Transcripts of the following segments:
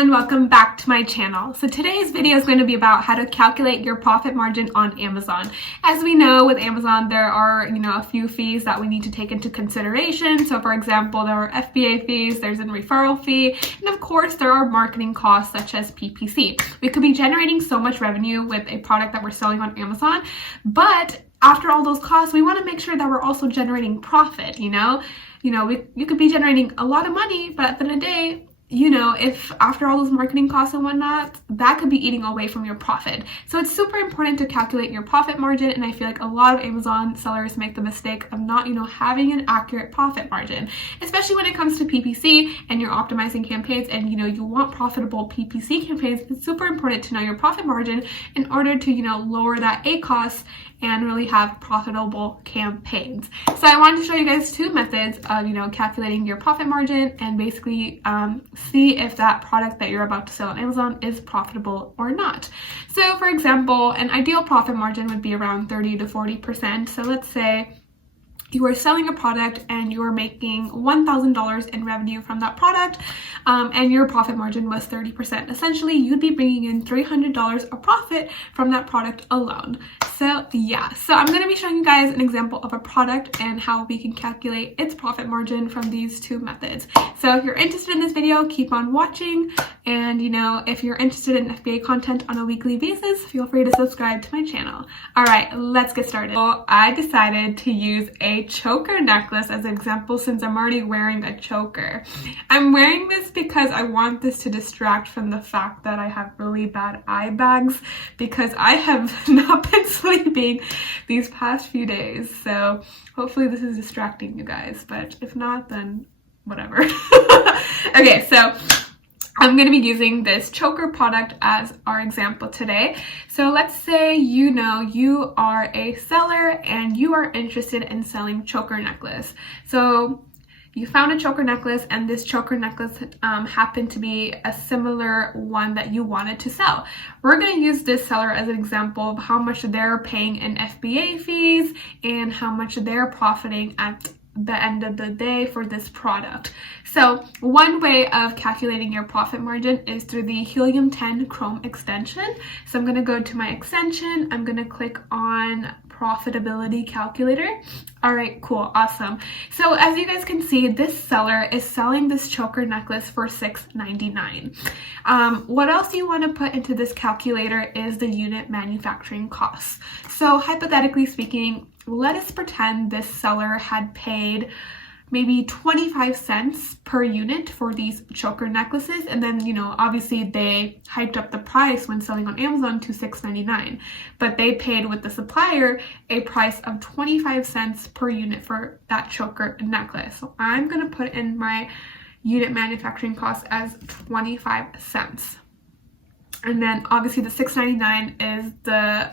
everyone, welcome back to my channel. So today's video is going to be about how to calculate your profit margin on Amazon. As we know, with Amazon there are, a few fees that we need to take into consideration. So for example, there are FBA fees, there's a referral fee, and of course there are marketing costs such as PPC. We could be generating so much revenue with a product that we're selling on Amazon, but after all those costs, we want to make sure that we're also generating profit, you could be generating a lot of money, but at the end of the day, if after all those marketing costs and whatnot, that could be eating away from your profit. So it's super important to calculate your profit margin, and I feel like a lot of Amazon sellers make the mistake of not, having an accurate profit margin, especially when it comes to PPC and you're optimizing campaigns and, you want profitable PPC campaigns. It's super important to know your profit margin in order to, lower that A cost and really have profitable campaigns. So I wanted to show you guys two methods of, calculating your profit margin and basically see if that product that you're about to sell on Amazon is profitable or not. So for example, an ideal profit margin would be around 30 to 40%. So let's say you are selling a product and you are making $1,000 in revenue from that product, and your profit margin was 30%. Essentially, you'd be bringing in $300 of profit from that product alone. So I'm going to be showing you guys an example of a product and how we can calculate its profit margin from these two methods. So if you're interested in this video, keep on watching. And if you're interested in FBA content on a weekly basis, feel free to subscribe to my channel. All right, let's get started. Well, I decided to use a choker necklace as an example since I'm already wearing a choker. I'm wearing this because I want this to distract from the fact that I have really bad eye bags because I have not been sleeping these past few days. So hopefully this is distracting you guys, but if not, then whatever. Okay, so I'm going to be using this choker product as our example today. So let's say you are a seller and you are interested in selling choker necklace. So you found a choker necklace and this choker necklace happened to be a similar one that you wanted to sell. We're going to use this seller as an example of how much they're paying in FBA fees and how much they're profiting at the end of the day for this product. So one way of calculating your profit margin is through the Helium 10 Chrome extension. So I'm going to go to my extension. I'm going to click on profitability calculator. All right, cool, awesome. So as you guys can see, this seller is selling this choker necklace for $6.99. What else you want to put into this calculator is the unit manufacturing costs. So hypothetically speaking, let us pretend this seller had paid maybe 25 cents per unit for these choker necklaces, and then obviously they hyped up the price when selling on Amazon to $6.99, but they paid with the supplier a price of 25 cents per unit for that choker necklace. So I'm going to put in my unit manufacturing cost as 25 cents. And then obviously the $6.99 is the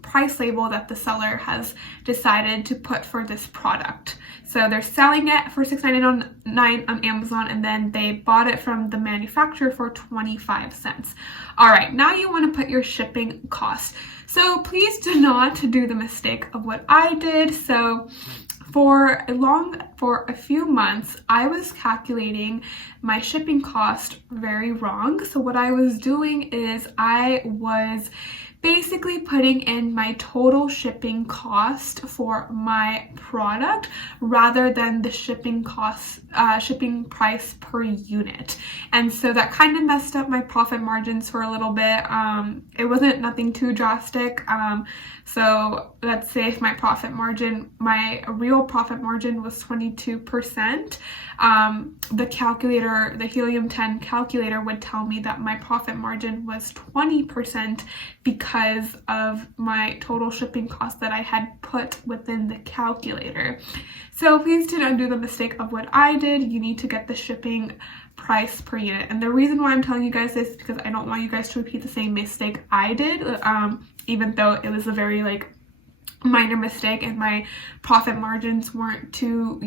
price label that the seller has decided to put for this product. So they're selling it for $6.99 on Amazon, and then they bought it from the manufacturer for 25 cents. All right, now you want to put your shipping cost. So please do not do the mistake of what I did. So for a few months, I was calculating my shipping cost very wrong. So what I was doing is I was basically putting in my total shipping cost for my product rather than the shipping price per unit. And so that kind of messed up my profit margins for a little bit. It wasn't nothing too drastic. So let's say if my real profit margin was 22%, the Helium 10 calculator would tell me that my profit margin was 20% because of my total shipping cost that I had put within the calculator. So please do not do the mistake of what I did. You need to get the shipping price per unit. And the reason why I'm telling you guys this is because I don't want you guys to repeat the same mistake I did, even though it was a very minor mistake and my profit margins weren't too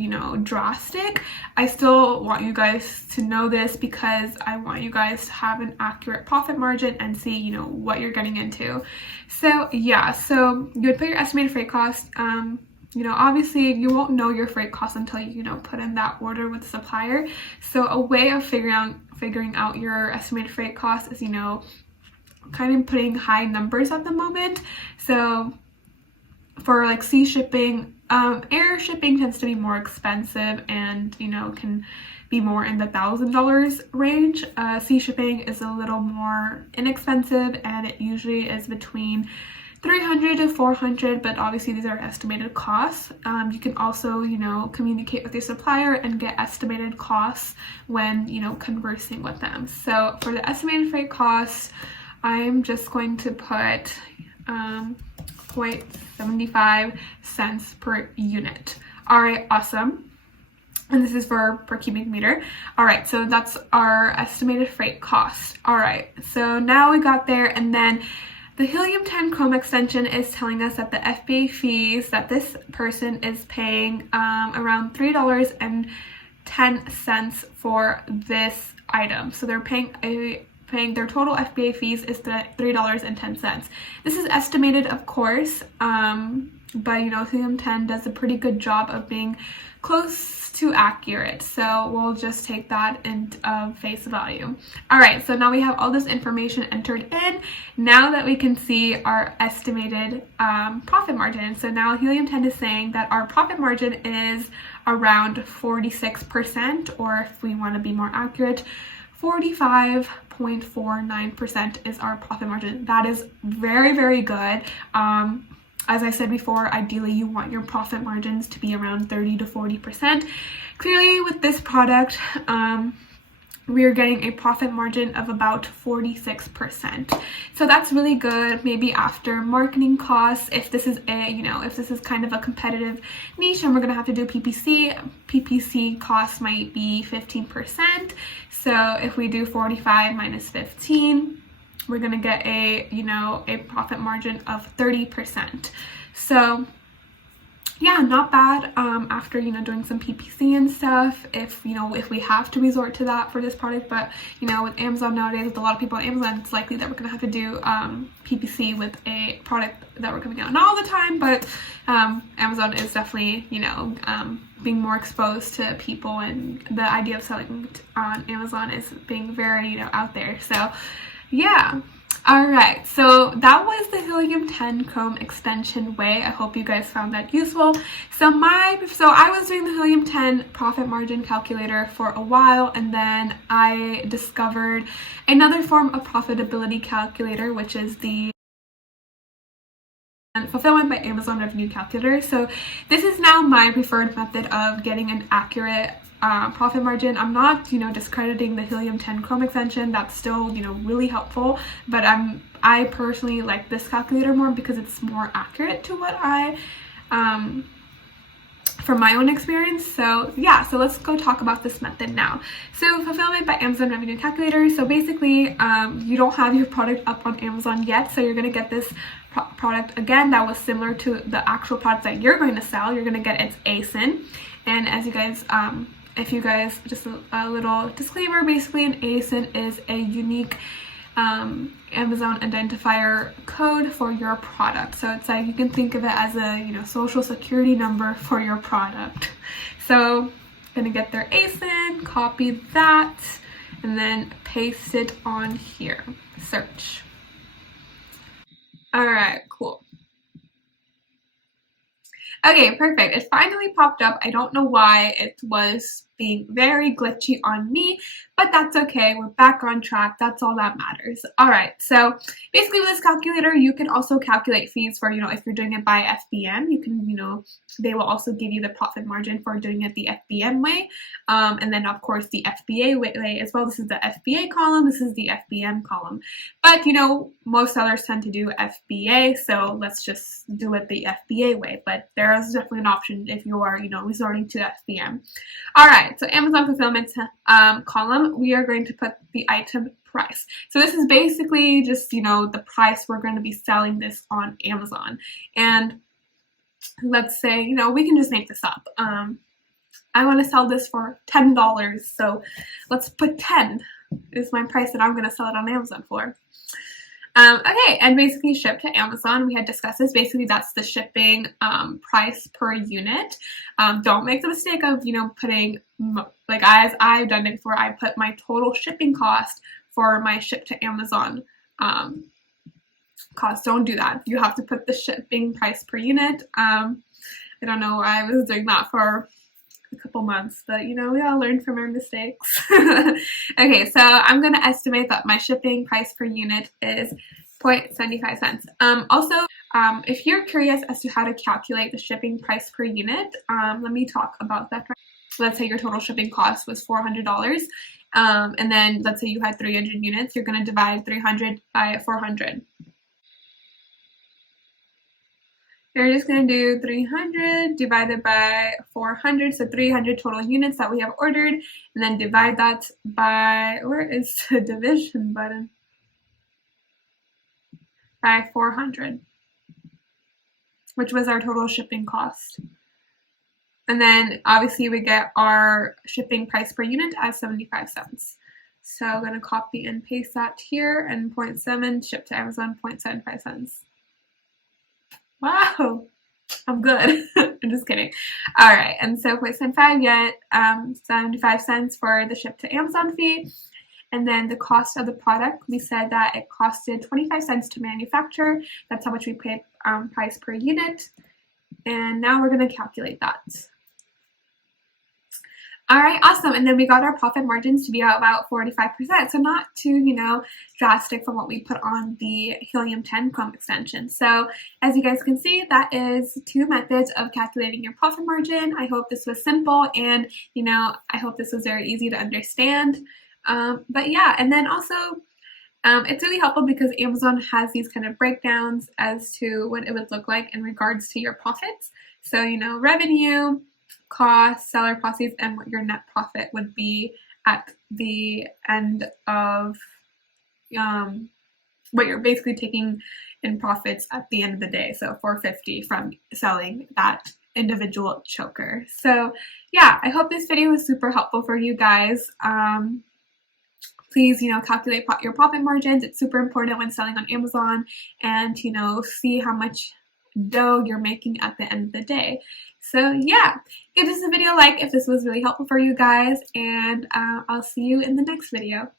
drastic. I still want you guys to know this because I want you guys to have an accurate profit margin and see what you're getting into. So so you would put your estimated freight cost obviously you won't know your freight costs until you, put in that order with the supplier. So a way of figuring out your estimated freight costs is, kind of putting high numbers at the moment. So for like sea shipping, air shipping tends to be more expensive and, can be more in the $1,000 range. Sea shipping is a little more inexpensive, and it usually is between $300 to $400, but obviously these are estimated costs. You can also, communicate with your supplier and get estimated costs when, conversing with them. So for the estimated freight costs, I'm just going to put 0.75 cents per unit. All right, awesome. And this is per cubic meter. All right, so that's our estimated freight cost. All right, so now we got there, and then the helium-10 Chrome extension is telling us that the FBA fees that this person is paying around $3.10 for this item. So they're paying their total FBA fees is $3.10. This is estimated, of course, but helium-10 does a pretty good job of being close to accurate, so we'll just take that in face value. All right, so now we have all this information entered in. Now that we can see our estimated profit margin, so now helium-10 is saying that our profit margin is around 46%, or if we want to be more accurate, 45.49% is our profit margin. That is very, very good. As I said before, ideally you want your profit margins to be around 30 to 40%. Clearly with this product, we are getting a profit margin of about 46%. So that's really good. Maybe after marketing costs, if this is if this is kind of a competitive niche and we're gonna have to do PPC costs might be 15%. So if we do 45 minus 15, we're gonna get a profit margin of 30%. So yeah, not bad. After doing some PPC and stuff, if we have to resort to that for this product. But with Amazon nowadays, with a lot of people on Amazon, it's likely that we're gonna have to do PPC with a product that we're coming out, not all the time, but Amazon is definitely being more exposed to people, and the idea of selling on Amazon is being very out there. So yeah. All right, so that was the helium-10 Chrome extension way. I hope you guys found that useful. So I was doing the helium-10 profit margin calculator for a while, and then I discovered another form of profitability calculator, which is the Fulfillment by Amazon revenue calculator. So this is now my preferred method of getting an accurate profit margin. I'm not discrediting the helium-10 Chrome extension. That's still really helpful, but I personally like this calculator more because it's more accurate to what I from my own experience. So yeah, so let's go talk about this method now. So Fulfillment by Amazon revenue calculator. So basically you don't have your product up on Amazon yet, so you're going to get this product again that was similar to the actual product that you're going to sell. You're going to get its ASIN, and as you guys if you guys, just a little disclaimer, basically an ASIN is a unique Amazon identifier code for your product. So it's like, you can think of it as a social security number for your product. So I'm gonna get their ASIN, copy that, and then paste it on here. Search. All right, cool. Okay, perfect. It finally popped up. I don't know why it was being very glitchy on me, but that's okay. We're back on track. That's all that matters. All right, so basically with this calculator, you can also calculate fees for, if you're doing it by FBM, you can, they will also give you the profit margin for doing it the FBM way. And then of course the FBA way as well. This is the FBA column. This is the FBM column. But, most sellers tend to do FBA, so let's just do it the FBA way. But there is definitely an option if you are, resorting to FBM. All right, so Amazon fulfillment column, we are going to put the item price. So this is basically just, the price we're going to be selling this on Amazon. And let's say, we can just make this up. I want to sell this for $10, so let's put 10 is my price that I'm going to sell it on Amazon for. Okay, and basically ship to Amazon, we had discussed this. Basically, that's the shipping price per unit. Don't make the mistake of, putting, like as I've done it before, I put my total shipping cost for my ship to Amazon cost. Don't do that. You have to put the shipping price per unit. I don't know why I was doing that for a couple months, but we all learn from our mistakes. Okay, so I'm going to estimate that my shipping price per unit is 0.75 cents. Also, if you're curious as to how to calculate the shipping price per unit, let me talk about that. Let's say your total shipping cost was $400, and then let's say you had 300 units, you're going to divide 300 by 400. You're just going to do 300 divided by 400, so 300 total units that we have ordered, and then divide that by, where is the division button? By 400, which was our total shipping cost. And then obviously we get our shipping price per unit as 75 cents. So I'm going to copy and paste that here, and 0.7 shipped to Amazon, 0.75 cents. Wow, I'm good. I'm just kidding. All right, and so 0.75 get 75 cents for the ship to Amazon fee. And then the cost of the product, we said that it costed 25 cents to manufacture. That's how much we paid price per unit. And now we're going to calculate that. All right, awesome. And then we got our profit margins to be about 45%. So not too, drastic from what we put on the Helium-10 Chrome extension. So as you guys can see, that is 2 methods of calculating your profit margin. I hope this was simple, and, I hope this was very easy to understand. But yeah, and then also, it's really helpful because Amazon has these kind of breakdowns as to what it would look like in regards to your profits. So, revenue, cost, seller proceeds, and what your net profit would be at the end of what you're basically taking in profits at the end of the day. So $4.50 from selling that individual choker. So yeah, I hope this video was super helpful for you guys. Please, calculate your profit margins. It's super important when selling on Amazon, and, see how much dough you're making at the end of the day. So yeah, give this video a like if this was really helpful for you guys, and I'll see you in the next video.